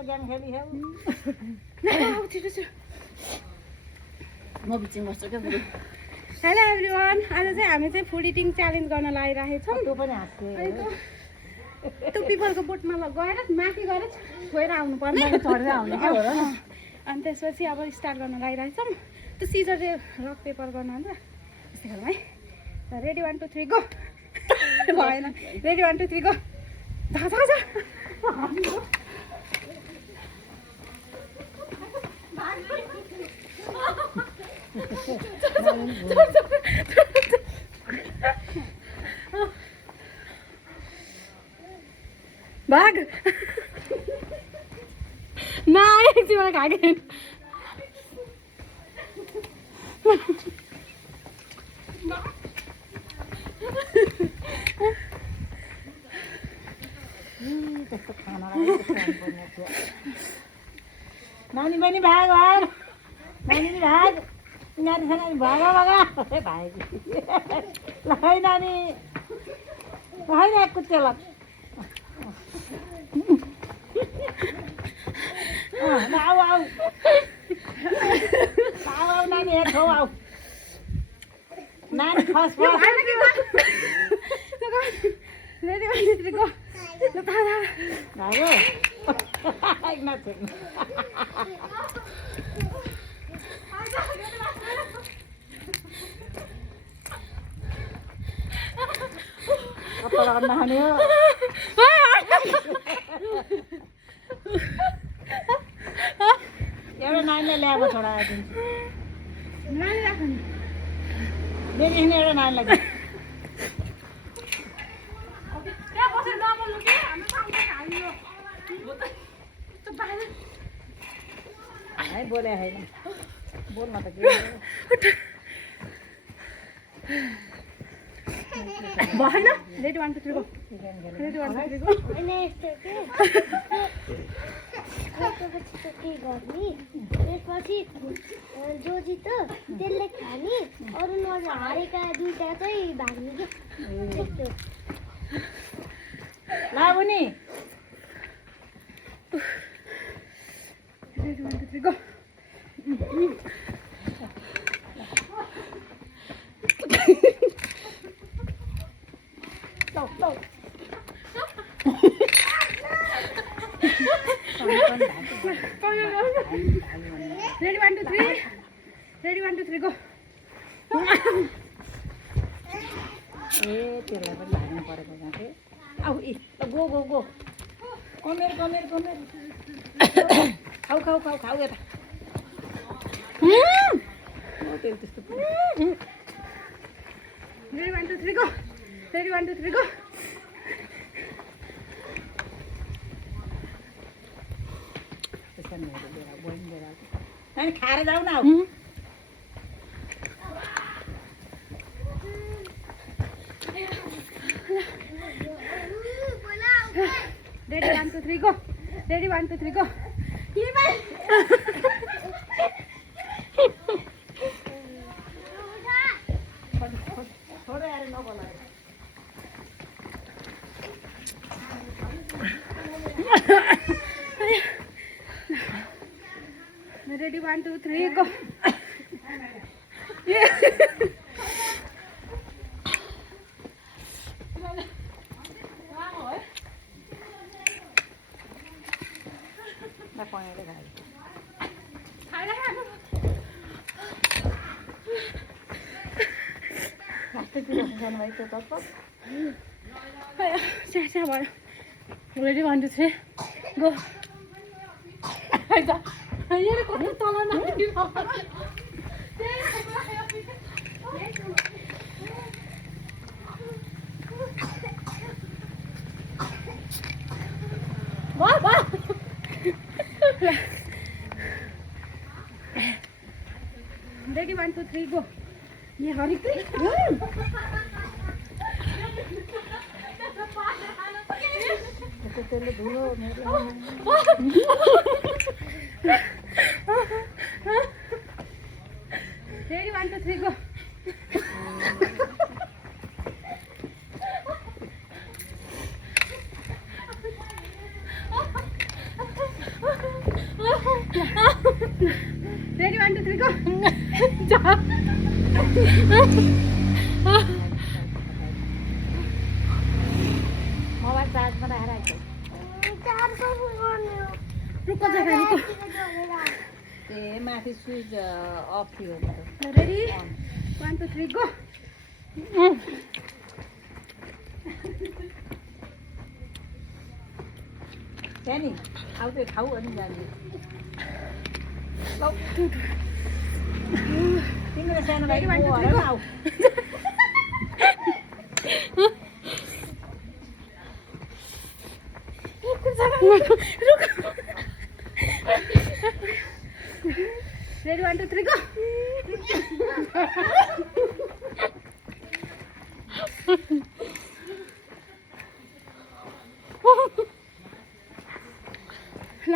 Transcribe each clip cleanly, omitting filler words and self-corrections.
गेम खेली है म बिचिङ बस्छु क्या बरु हेलो एभ्रिवान आज चाहिँ हामी चाहिँ फुड इटिङ च्यालेन्ज गर्न लागिरहेको छौँ त्यो पनि हाँस्यो त्यो पिपलको बोटमा गएर माथि गएर छोएर आउनु पर्ने चढेर आउने क्या हो र अनि त्यसपछि अब स्टार्ट गर्न लागिरहेको छौँ त्यो सिजरले रक पेपर गर्न हुन्छ त्यस्तै खालमा है रेडी 1 2 3 गो भएन रेडी 1 2 3 गो जा जा जा भाग ना एकछिन खाके त्यस्तो खाना नानी पनि भाग भाग नानी पनि भाग नानी नानी भाग भाग भाइ ल है नानी होइन कुच्चेला आऊ आऊ आऊ नानी हेर्छौ आऊ नानी खस रेडी 1 2 3 गो भागो कपडा नखाने हो एउटा नानीलाई ल्याएको छोडा दिन्छु नानी राख्नु देखि एउटा नानीलाई है बोले होइन बोल्न त के भएन रेडी 1 2 3 गो रेडी 1 2 3 गो त्यसपछि जो जित्यो त्यसले खाने अरू हारेका दुईटा चाहिँ भाग्ने के त्यस्तो लाबु नि रेडी 1 2 3 गो Ready 1 2 3 Ready 1 2 3 go ए त्यसलाई पनि भाग्नु परेको गाथे आऊ ए गो गो गो कमेर कमेर कमेर खाऊ खाऊ खाऊ खाऊ यता तेल त्यस्तो Ready 1 2 3 go Ready 1 2 3 go नानी खाएर जाऊ न Ready 1 2 3 go Ready 1 2 3 go छोडो यार नबोला Ready 1 2 3 go Ready 1 2 3 go यहाँ कति तल नानी Ready 1 2 3 go ये हरिकै त्यसले धुलो Ready 1 2 3 go मोबाइल चार्जमा राखेर आइसक्यो रुको जरा रुको ए माथि स्विच अफ थियो नि त रेडी 1 2 3 गो त्यहाँ नि आउँदै खाऊ अनि जाने तिम्रो सानो भाइ आऊ रेडी 1 2 3 गो ल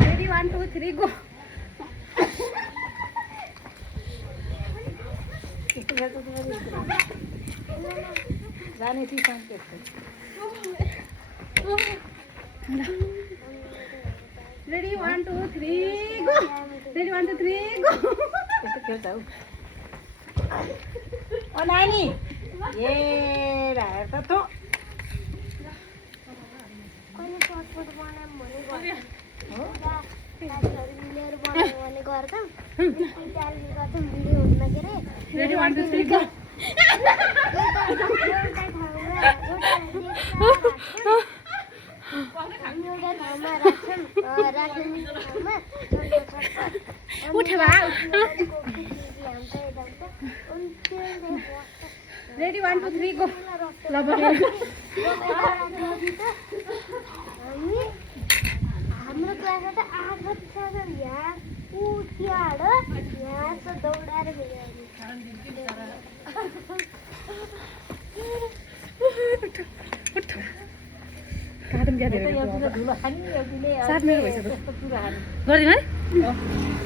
रेडी 1 2 3 गो जाने थिएँ त्यस्तो रेडी 1 2 3 गो रेडी 1 2 3 गो त्यस्तो खेल्छ हौ ओ नानी ए हेर त थो कहिले सटपट बनाऊँ भने हो दाजुहरू मिलेर बनाऊँ भने गर्छौँ त्यहाँदेखि गर्छौँ भिडियो हुँदा के अरे रेडी 1 2 3 गो उठे बा रेडी 1 2 3 गो ल हाम्रो क्लासमा त आठ यहाँ उठ्याड यहाँ त दौडाएर काटम क्या धेरै धुलो खाने एउटीले सात मेरो भइसक्यो त्यस्तो कुरा खाने गर्दिन है